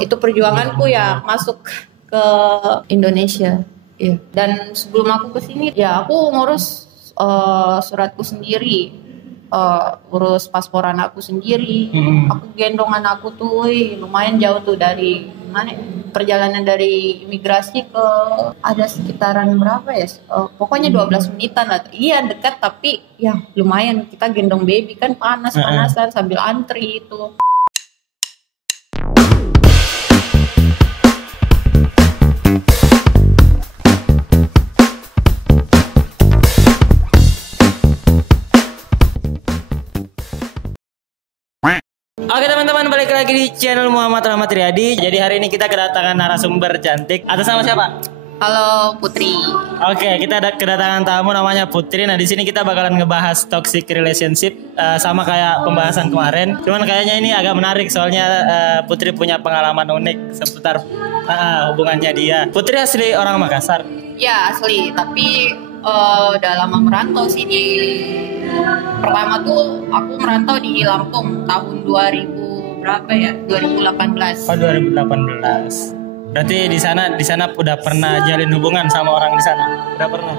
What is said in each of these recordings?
itu perjuanganku ya masuk ke Indonesia. Iya. Dan sebelum aku ke sini ya aku ngurus suratku sendiri, urus paspor anakku sendiri. Aku gendong anakku tuh, lumayan jauh tuh dari mana? Perjalanan dari imigrasi ke ada sekitaran berapa ya? Pokoknya 12 menitan lah. Iya dekat tapi ya lumayan kita gendong baby kan panas-panasan sambil antri itu. Oke teman-teman, balik lagi di channel Muhammad Rahmat Riyadi. Jadi hari ini kita kedatangan narasumber cantik. Atas nama siapa? Halo Putri. Oke, kita ada kedatangan tamu namanya Putri. Nah di sini kita bakalan ngebahas toxic relationship, sama kayak pembahasan kemarin. Cuman kayaknya ini agak menarik soalnya Putri punya pengalaman unik seputar hubungannya dia. Putri asli orang Makassar. Ya asli, tapi udah lama merantau sih di. Pertama tuh aku merantau di Lampung tahun 2000 berapa ya? 2018. Oh 2018. Berarti di sana udah pernah jalin hubungan sama orang di sana? Udah pernah?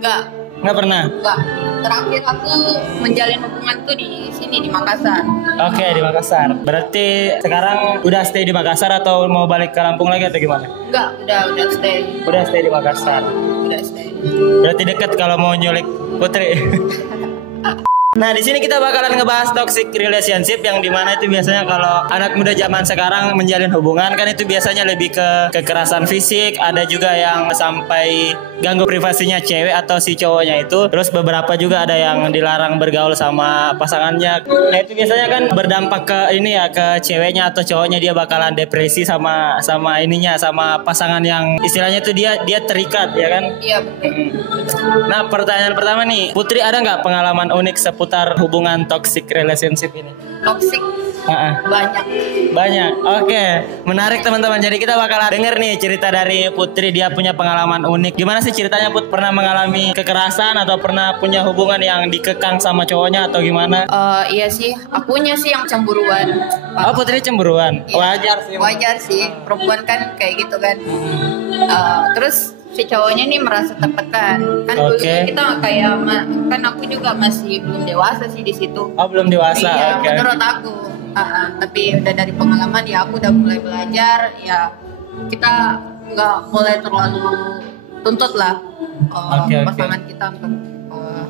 Enggak pernah. Enggak. Terakhir aku menjalin hubungan tuh di sini di Makassar. Oke, di Makassar. Berarti sekarang udah stay di Makassar atau mau balik ke Lampung lagi atau gimana? Enggak, udah stay. Udah stay di Makassar. Udah stay. Berarti deket kalau mau nyulik Putri. Nah di sini kita bakalan ngebahas toxic relationship yang dimana itu biasanya kalau anak muda zaman sekarang menjalin hubungan kan itu biasanya lebih ke kekerasan fisik, ada juga yang sampai ganggu privasinya cewek atau si cowoknya itu. Terus beberapa juga ada yang dilarang bergaul sama pasangannya. Nah itu biasanya kan berdampak ke ini ya, ke ceweknya atau cowoknya, dia bakalan depresi sama pasangan yang istilahnya itu dia terikat ya kan? Iya betul. Nah pertanyaan pertama nih, Putri ada nggak pengalaman unik seputar hubungan toxic relationship ini? Toxic banyak. Oke, menarik teman-teman. Jadi kita bakal denger nih cerita dari Putri, dia punya pengalaman unik. Gimana sih ceritanya Put? Pernah mengalami kekerasan atau pernah punya hubungan yang dikekang sama cowoknya atau gimana? Iya sih, akunya sih yang cemburuan. Oh Putri cemburuan? Iya. Wajar sih, perempuan kan kayak gitu kan. Terus si cowoknya nih merasa tertekan kan. Dulu kita kayak kan aku juga masih belum dewasa sih di situ. Oh belum dewasa. Iya, menurut aku. Tapi udah dari pengalaman ya aku udah mulai belajar ya, kita nggak mulai terlalu tuntut lah pasangan kita untuk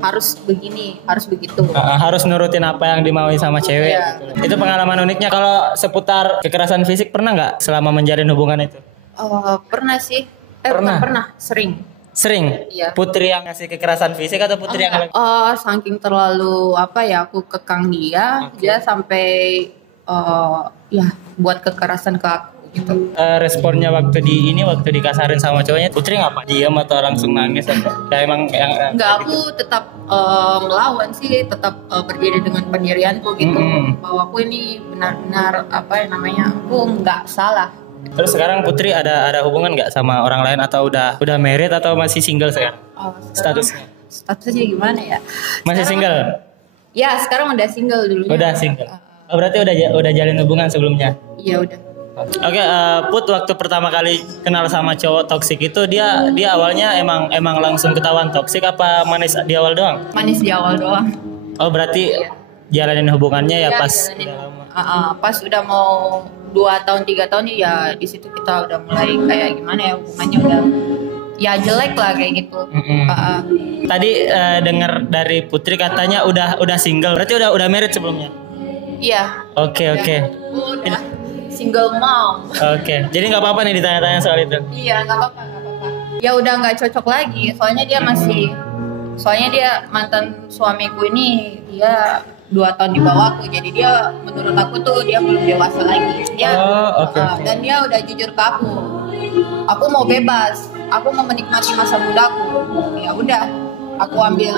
harus begini, harus begitu. Harus nurutin apa yang dimaui sama cewek. Iya. Itu pengalaman uniknya. Kalau seputar kekerasan fisik pernah nggak selama menjalin hubungan itu? Pernah sih. Pernah. Sering. Iya. Putri yang ngasih kekerasan fisik atau Putri yang saking terlalu aku kekang dia sampai buat kekerasan ke aku gitu. Responnya waktu dikasarin sama cowoknya, Putri ngapa? Diam atau langsung nangis atau ya emang yang enggak, aku tetap melawan sih, tetap berdiri dengan pendirianku gitu. Bahwa aku ini benar-benar aku nggak salah. Terus sekarang Putri ada hubungan nggak sama orang lain atau udah married atau masih single sekarang? Statusnya gimana ya? Masih single? Ya sekarang udah single dulunya. Udah single. Berarti udah jalin hubungan sebelumnya? Iya udah. Oke, Put, waktu pertama kali kenal sama cowok toksik itu dia awalnya emang langsung ketahuan toksik apa manis di awal doang? Manis di awal doang. Oh berarti jalanin hubungannya pas pas udah mau 2 tahun 3 tahun ya di situ kita udah mulai kayak gimana ya, hubungannya udah ya jelek lah kayak gitu. Tadi dengar dari Putri katanya udah single, berarti udah married sebelumnya? Iya. Oke. Udah single mom. Oke. Jadi nggak apa-apa nih ditanya-tanya soal itu? Iya nggak apa-apa. Ya udah nggak cocok lagi, soalnya dia mantan suamiku ini dia 2 tahun di bawahku, jadi dia menurut aku tuh dia belum dewasa lagi. Dia dan dia udah jujur ke aku. Aku mau bebas, aku mau menikmati masa mudaku. Ya udah, aku ambil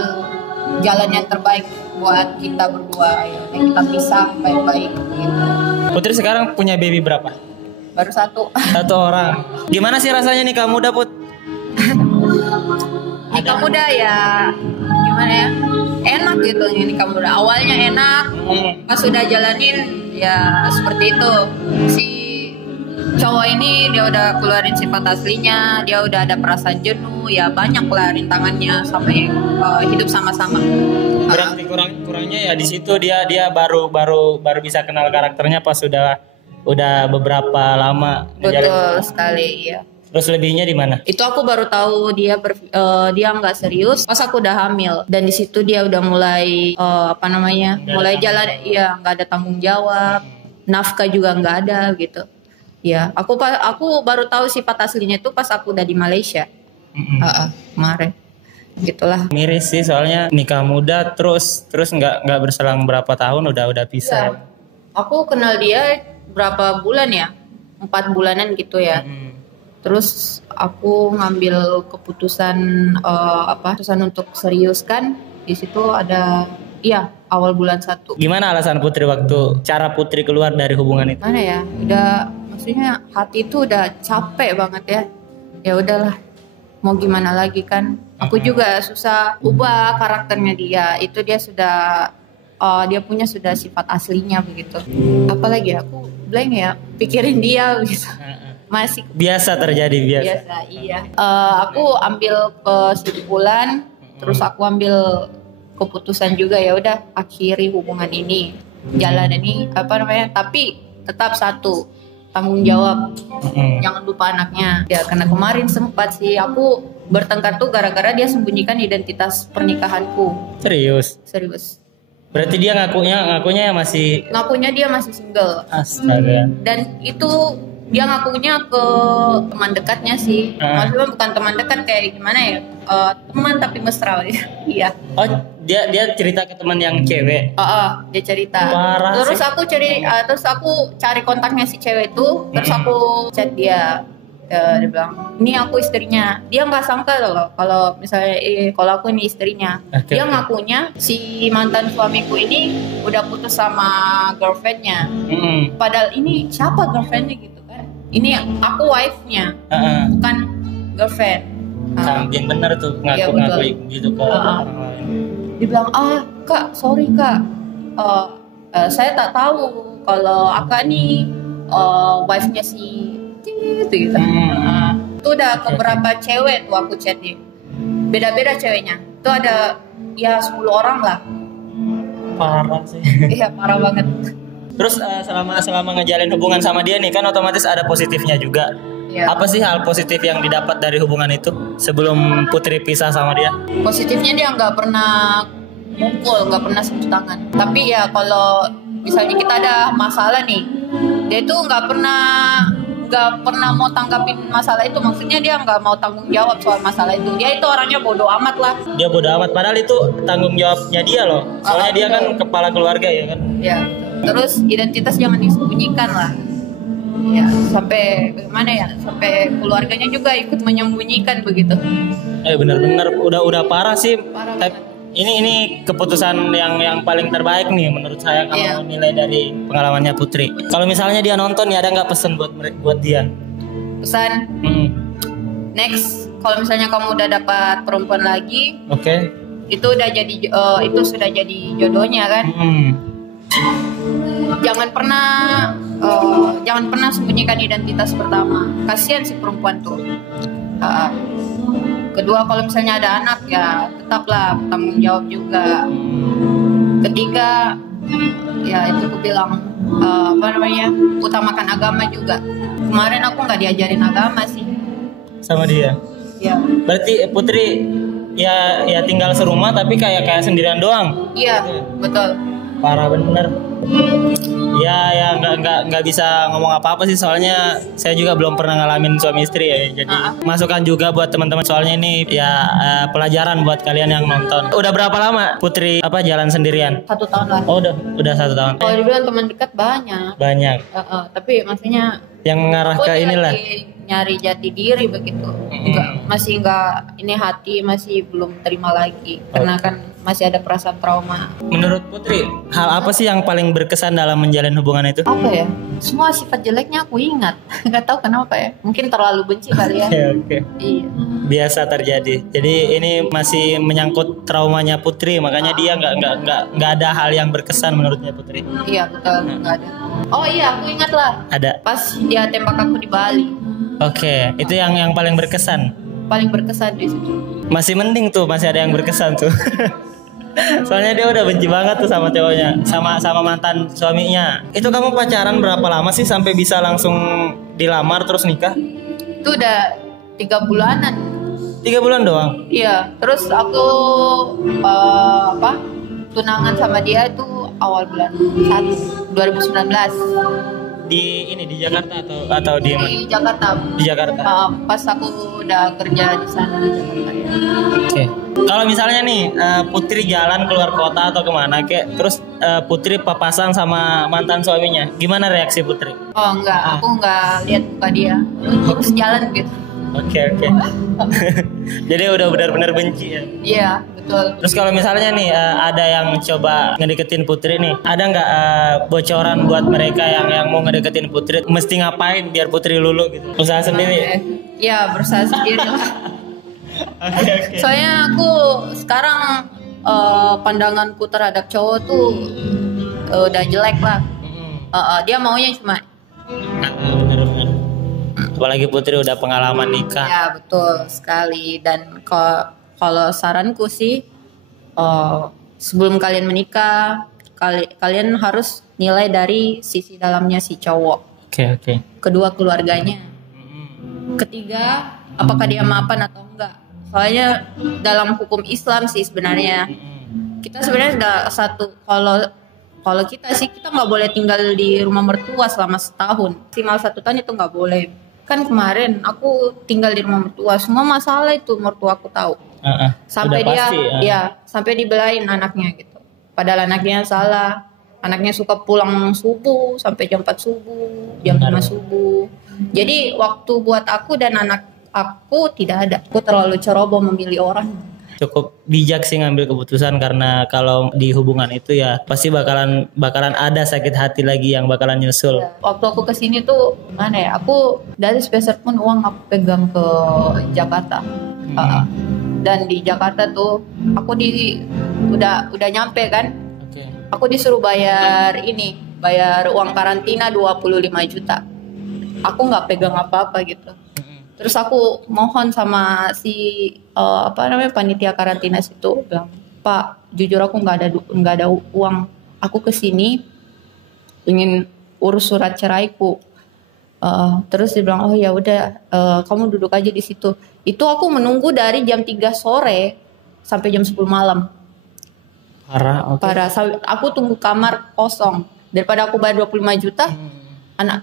jalan yang terbaik buat kita berdua ya. Kita pisah baik-baik gitu. Putri sekarang punya baby berapa? Baru 1. 1 orang. Gimana sih rasanya nikah muda, Put? Nikah muda ya gimana ya, enak gitu nikah muda. Awalnya enak, pas sudah jalanin ya seperti itu. Si cowok ini dia udah keluarin sifat aslinya, dia udah ada perasaan jenuh, ya banyak lah rintangannya sampai hidup sama-sama. Berarti kurangnya ya di situ dia baru bisa kenal karakternya pas udah beberapa lama. Betul sekali, ya. Terus lebihnya di mana? Itu aku baru tahu dia nggak serius pas aku udah hamil, dan di situ dia udah mulai mulai jalan, ya nggak ada tanggung jawab, nafkah juga nggak ada gitu. Ya, aku baru tahu sifat aslinya itu pas aku udah di Malaysia. Kemarin. Gitulah. Miris sih soalnya nikah muda terus nggak berselang berapa tahun udah pisah. Ya. Aku kenal dia berapa bulan ya? 4 bulanan gitu ya. Terus aku ngambil keputusan untuk serius kan. Di situ ada awal bulan 1. Gimana alasan Putri waktu cara Putri keluar dari hubungan itu? Mana ya? Udah, maksudnya hati itu udah capek banget ya. Ya udahlah. Mau gimana lagi kan? Aku juga susah ubah karakternya dia. Itu dia sudah dia punya sudah sifat aslinya begitu. Apalagi aku blank ya, pikirin dia gitu. Masih biasa terjadi. Iya. Aku ambil kesimpulan, terus aku ambil keputusan juga, ya udah akhiri hubungan ini, jalan ini tapi tetap satu, tanggung jawab, jangan lupa anaknya. Ya karena kemarin sempat sih aku bertengkar tuh gara-gara dia sembunyikan identitas pernikahanku. Serius. Berarti dia ngakunya dia masih single. Astaga. Dan itu dia ngakunya ke teman dekatnya sih. Maksudnya bukan teman dekat kayak gimana ya? Teman tapi mesra. Iya. Oh, dia cerita ke teman yang cewek. Dia cerita. Parah terus sih. Terus aku cari kontaknya si cewek itu, terus aku chat dia. Dia bilang, "Ini aku istrinya." Dia nggak sangka loh kalau misalnya kalau aku ini istrinya. Dia ngakunya si mantan suamiku ini udah putus sama girlfriendnya. Padahal ini siapa girlfriendnya gitu kan? Ini aku wife-nya, bukan girlfriend. Yang bener tuh ngaku gitu ke orang lain. Dia bilang, "Kak, sorry Kak, saya tak tahu kalau Akak nih wife-nya si gitu. Itu udah beberapa cewek tuh aku chat dia. Beda-beda ceweknya. Itu ada 10 orang lah. Parah sih. Iya, parah banget. Terus selama ngejalin hubungan sama dia nih kan otomatis ada positifnya juga. Ya. Apa sih hal positif yang didapat dari hubungan itu sebelum Putri pisah sama dia? Positifnya dia nggak pernah mukul, nggak pernah sentuh tangan. Tapi ya kalau misalnya kita ada masalah nih, dia itu nggak pernah mau tanggapin masalah itu. Maksudnya dia nggak mau tanggung jawab soal masalah itu. Dia itu orangnya bodoh amat lah. Dia bodoh amat, padahal itu tanggung jawabnya dia loh. Soalnya dia kan kepala keluarga ya kan. Ya. Terus identitas jangan disembunyikan lah. Ya, sampai gimana ya? Sampai keluarganya juga ikut menyembunyikan begitu. Benar-benar udah parah sih. Parah. Ini keputusan yang paling terbaik nih menurut saya kalau nilai dari pengalamannya Putri. Kalau misalnya dia nonton nih, ada nggak pesan buat dia? Pesan? Next, kalau misalnya kamu udah dapat perempuan lagi, itu sudah jadi jodohnya kan? Jangan pernah sembunyikan identitas pertama. Kasihan si perempuan tuh. Kedua, kalau misalnya ada anak ya tetaplah tanggung jawab juga. Ketiga, ya itu aku bilang utamakan agama juga. Kemarin aku nggak diajarin agama sih sama dia. Ya. Berarti Putri ya tinggal serumah tapi kayak sendirian doang. Iya, betul. Parah bener. Ya nggak bisa ngomong apa-apa sih soalnya saya juga belum pernah ngalamin suami istri ya. Jadi masukan juga buat teman-teman soalnya ini pelajaran buat kalian yang nonton. Udah berapa lama Putri jalan sendirian? 1 tahun lah. Oh udah 1 tahun. Kalau dibilang teman dekat banyak. Tapi maksudnya yang mengarah ke inilah nyari jati diri begitu. Enggak ini hati masih belum terima lagi karena kan masih ada perasaan trauma. Menurut Putri, hal apa sih yang paling berkesan dalam menjalin hubungan itu? Apa ya? Semua sifat jeleknya aku ingat. Enggak tahu kenapa ya. Mungkin terlalu benci kali ya. Oke. Iya. Biasa terjadi. Jadi ini masih menyangkut traumanya Putri, makanya dia nggak ada hal yang berkesan menurutnya Putri. Iya betul, nggak ada. Oh iya, aku ingat lah. Ada. Pas dia tembak aku di Bali. Oke, itu yang paling berkesan. Paling berkesan di situ. Masih mending tuh, masih ada yang berkesan tuh. Soalnya dia udah benci banget tuh sama cowoknya, sama mantan suaminya. Itu kamu pacaran berapa lama sih sampai bisa langsung dilamar terus nikah? Itu udah 3 bulanan. 3 bulan doang? Iya, terus aku tunangan sama dia itu awal bulan 1 2019. Di Jakarta atau di mana? Di Jakarta. Di Jakarta. Pas aku udah kerja di sana di Jakarta. Ya. Oke. Kalau misalnya nih Putri jalan keluar kota atau kemana kayak terus Putri papasan sama mantan suaminya, gimana reaksi Putri? Oh enggak, aku enggak lihat muka dia. Terus jalan gitu. Oke. Jadi udah benar-benar benci ya? Iya, betul. Terus kalau misalnya nih ada yang coba ngedeketin Putri nih, ada nggak bocoran buat mereka yang mau ngedeketin Putri, mesti ngapain biar Putri lulu gitu? Usaha sendiri? Iya, berusaha sendiri lah. Oke. Soalnya aku sekarang pandanganku terhadap cowok tuh udah jelek lah. Dia maunya cuma Bener. Apalagi Putri udah pengalaman nikah. ya betul sekali. Dan kalau saranku sih sebelum kalian menikah kalian harus nilai dari sisi dalamnya si cowok. Oke. Kedua, keluarganya. Ketiga, apakah dia mapan atau enggak. Soalnya dalam hukum Islam sih sebenarnya kita sebenarnya sudah satu, kalau kita sih kita nggak boleh tinggal di rumah mertua selama setahun, maksimal 1 tahun itu nggak boleh. Kan kemarin aku tinggal di rumah mertua, semua masalah itu mertua aku tahu. Sampai udah dia pasti, sampai dibelain anaknya gitu. Padahal anaknya salah. Anaknya suka pulang subuh sampai jam 4 subuh, jam 5 subuh. Jadi waktu buat aku dan anak aku tidak ada. Aku terlalu ceroboh memilih orang. Cukup bijak sih ngambil keputusan, karena kalau di hubungan itu ya pasti bakalan ada sakit hati lagi yang bakalan nyusul. Waktu aku kesini tuh mana ya? Aku dari sepeser pun uang aku pegang ke Jakarta. Dan di Jakarta tuh aku udah nyampe kan. Aku disuruh bayar uang karantina 25 juta. Aku nggak pegang apa-apa gitu. Terus aku mohon sama si panitia karantina situ, bilang, Pak, jujur aku nggak ada uang. Aku kesini ingin urus surat ceraiku. Terus dia bilang, oh ya udah, kamu duduk aja di situ. Itu aku menunggu dari jam 3 sore sampai jam 10 malam. Parah. Aku tunggu kamar kosong. Daripada aku bayar 25 juta,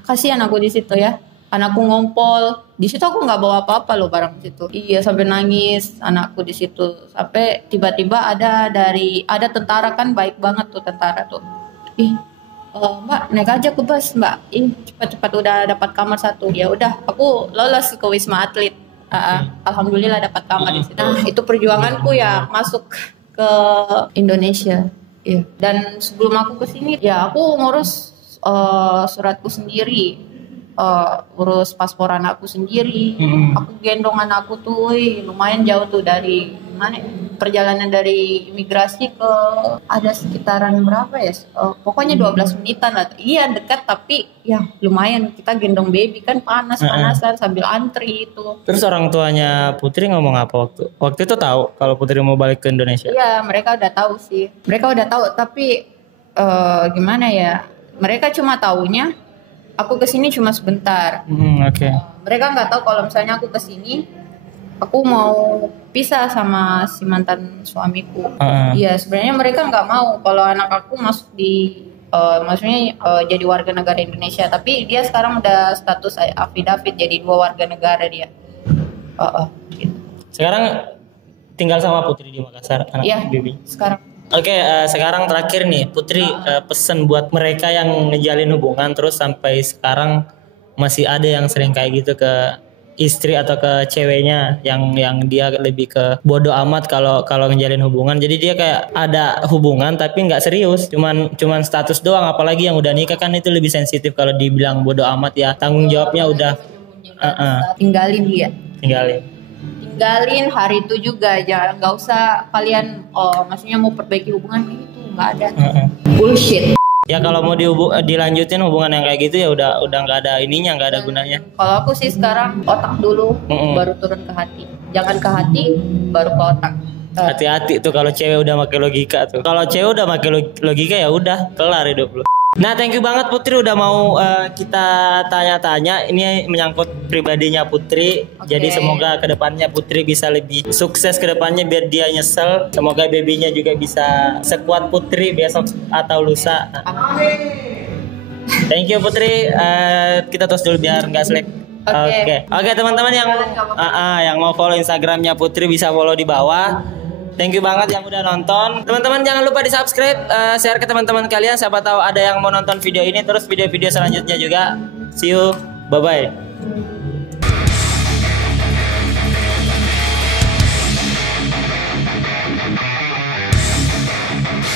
kasihan aku di situ ya. Anakku ngompol di situ, aku nggak bawa apa-apa loh barang di situ. Iya, sampai nangis anakku di situ. Sampai tiba-tiba ada tentara, kan baik banget tuh tentara tuh. Mbak naik aja ke bus mbak. Cepat-cepat udah dapat kamar 1. Ya udah, aku lolos ke Wisma Atlet. Alhamdulillah dapat kamar di situ. Nah, itu perjuanganku ya masuk ke Indonesia. Iya. Dan sebelum aku kesini ya aku ngurus suratku sendiri. Urus paspor anakku sendiri. Aku gendong anakku tuh lumayan jauh tuh dari perjalanan dari imigrasi ke ada sekitaran berapa ya, pokoknya 12 menitan lah. Iya dekat, tapi ya lumayan, kita gendong baby kan panasan sambil antri itu. Terus orang tuanya Putri ngomong apa waktu itu tahu kalau Putri mau balik ke Indonesia? Iya, mereka udah tahu sih, tapi gimana ya, mereka cuma taunya aku kesini cuma sebentar. Mereka nggak tahu kalau misalnya aku kesini, aku mau pisah sama si mantan suamiku. Iya, sebenarnya mereka nggak mau kalau anak aku masuk di, maksudnya jadi warga negara Indonesia. Tapi dia sekarang udah status affidavit jadi 2 warga negara dia. Gitu. Sekarang tinggal sama Putri di Makassar, anak baby. Sekarang. Oke, sekarang terakhir nih Putri, pesan buat mereka yang ngejalin hubungan terus sampai sekarang masih ada yang sering kayak gitu ke istri atau ke ceweknya, yang dia lebih ke bodoh amat kalau ngejalin hubungan. Jadi dia kayak ada hubungan tapi nggak serius, cuman status doang. Apalagi yang udah nikah kan itu lebih sensitif, kalau dibilang bodoh amat ya tanggung jawabnya udah Tinggalin dia. Tinggalin Hari itu juga, nggak usah kalian maksudnya mau perbaiki hubungan itu nggak ada. Bullshit. Ya kalau mau dilanjutin hubungan yang kayak gitu ya udah nggak ada ininya, nggak ada gunanya. Kalau aku sih sekarang otak dulu, baru turun ke hati. Jangan ke hati, baru ke otak. Hati-hati tuh kalau cewek udah pakai logika tuh. Kalau cewek udah pakai logika ya udah kelar hidup lu. Nah, thank you banget Putri udah mau kita tanya-tanya. Ini menyangkut pribadinya Putri. Jadi semoga kedepannya Putri bisa lebih sukses kedepannya biar dia nyesel. Semoga babynya juga bisa sekuat Putri besok atau lusa. Thank you Putri. Kita tos dulu biar nggak selek. Oke, teman-teman yang mau follow Instagramnya Putri bisa follow di bawah. Thank you banget yang udah nonton. Teman-teman jangan lupa di subscribe, share ke teman-teman kalian. Siapa tahu ada yang mau nonton video ini terus video-video selanjutnya juga. See you, bye bye.